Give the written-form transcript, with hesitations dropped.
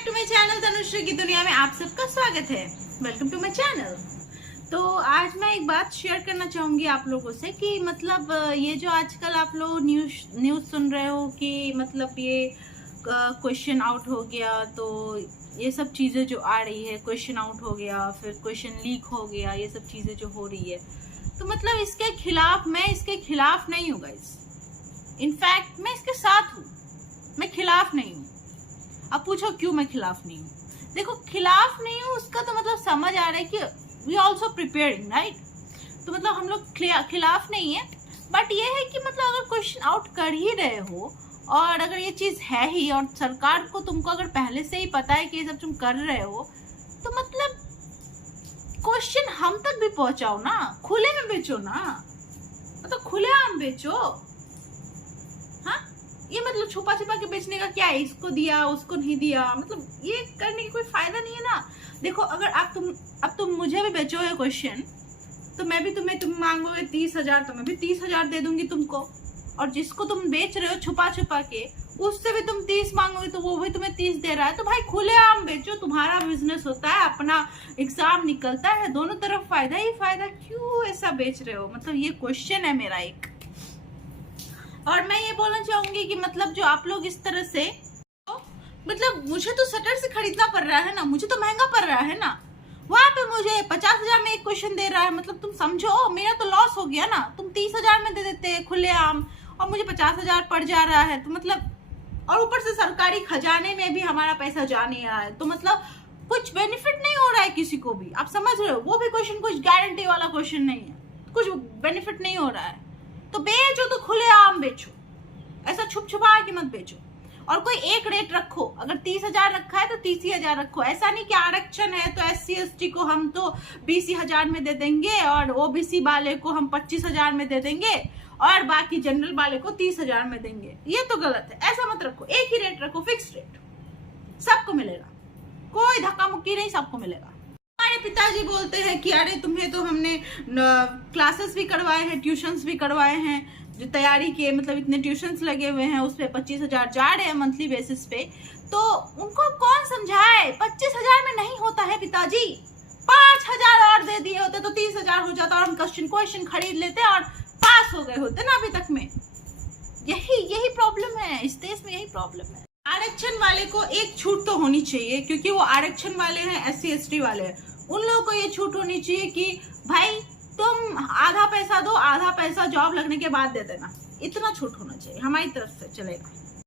Back to my channel Tanushree की दुनिया में आप सबका स्वागत है। Welcome to my channel. तो आज मैं एक बात शेयर करना चाहूंगी आप लोगों से कि मतलब ये जो आजकल आप लोग न्यूज़ सुन रहे हो कि मतलब ये क्वेश्चन आउट हो गया, तो ये सब चीज़ें जो आ रही है, क्वेश्चन आउट हो गया, फिर क्वेश्चन लीक हो गया, ये सब चीज़ें जो हो रही है, तो मतलब इसके खिलाफ मैं इसके खिलाफ नहीं हूँ गाइस। इनफैक्ट मैं इसके साथ हूँ, मैं खिलाफ नहीं हूँ। अब पूछो क्यों मैं खिलाफ नहीं हूँ? देखो, खिलाफ नहीं हूँ उसका तो मतलब समझ आ रहा है कि वी आल्सो प्रिपेयरिंग, राइट? तो मतलब हम लोग खिलाफ नहीं है, बट ये है कि मतलब अगर क्वेश्चन आउट कर ही रहे हो और अगर ये चीज है ही और सरकार को तुमको अगर पहले से ही पता है कि ये सब तुम कर रहे हो, तो मतलब क्वेश्चन हम तक भी पहुंचाओ ना, खुले में बेचो ना, मतलब खुलेआम बेचो। हाँ, ये मतलब छुपा छुपा के बेचने का क्या है? इसको दिया उसको नहीं दिया, मतलब ये करने की कोई फायदा नहीं है ना। देखो, अगर अब तुम मुझे भी बेचो ये क्वेश्चन, तो मैं भी तुम मांगोगे 30,000, तो मैं भी 30,000 दे दूंगी तुमको। और जिसको तुम बेच रहे हो छुपा छुपा के, उससे भी तुम 30 मांगोगे तो वो भी तुम्हें 30 दे रहा है। तो भाई खुलेआम बेचो, तुम्हारा बिजनेस होता है, अपना एग्जाम निकलता है, दोनों तरफ फायदा ही फायदा। क्यों ऐसा बेच रहे हो? मतलब ये क्वेश्चन है मेरा एक। और मैं ये बोलना चाहूंगी कि मतलब जो आप लोग इस तरह से, मतलब मुझे तो शटर से खरीदना पड़ रहा है ना, मुझे तो महंगा पड़ रहा है ना, वहां पे मुझे 50,000 में एक क्वेश्चन दे रहा है। मतलब तुम समझो, मेरा तो लॉस हो गया ना। तुम 30,000 में दे देते खुलेआम और मुझे 50,000 पड़ जा रहा है, तो मतलब और ऊपर से सरकारी खजाने में भी हमारा पैसा जा नहीं रहा है, तो मतलब कुछ बेनिफिट नहीं हो रहा है किसी को भी। आप समझ रहे हो? वो भी क्वेश्चन कुछ गारंटी वाला क्वेश्चन नहीं है, कुछ बेनिफिट नहीं हो रहा है। तो बेचो तो खुलेआम बेचो, ऐसा छुप छुपा के मत बेचो। और कोई एक रेट रखो, अगर 30,000 रखा है तो 30,000 रखो। ऐसा नहीं कि आरक्षण है तो SC ST को हम तो 20,000 में दे देंगे और OBC वाले को हम 25,000 में दे देंगे और बाकी जनरल वाले को 30,000 में देंगे। ये तो गलत है, ऐसा मत रखो। एक ही रेट रखो, फिक्स रेट, सबको मिलेगा, कोई धक्का मुक्की नहीं, सबको मिलेगा। हमारे पिताजी बोलते हैं कि अरे तुम्हें तो हमने क्लासेस भी करवाए हैं, ट्यूशंस भी करवाए हैं, जो तैयारी के मतलब इतने ट्यूशंस लगे हुए हैं, उस पे 25,000 जा रहे हैं मंथली बेसिस पे। तो उनको कौन समझाए? 25,000 में नहीं होता है पिताजी। 5,000 और दे दिए होते तो 30,000 हो जाता और हम क्वेश्चन खरीद लेते और पास हो गए होते ना अभी तक में। यही प्रॉब्लम है इस देश में, यही प्रॉब्लम है। आरक्षण वाले को एक छूट तो होनी चाहिए, क्योंकि वो आरक्षण वाले हैं, SC ST वाले हैं। उन लोगों को ये छूट होनी चाहिए कि भाई तुम आधा पैसा दो, आधा पैसा जॉब लगने के बाद दे देना। इतना छूट होना चाहिए, हमारी तरफ से चलेगा।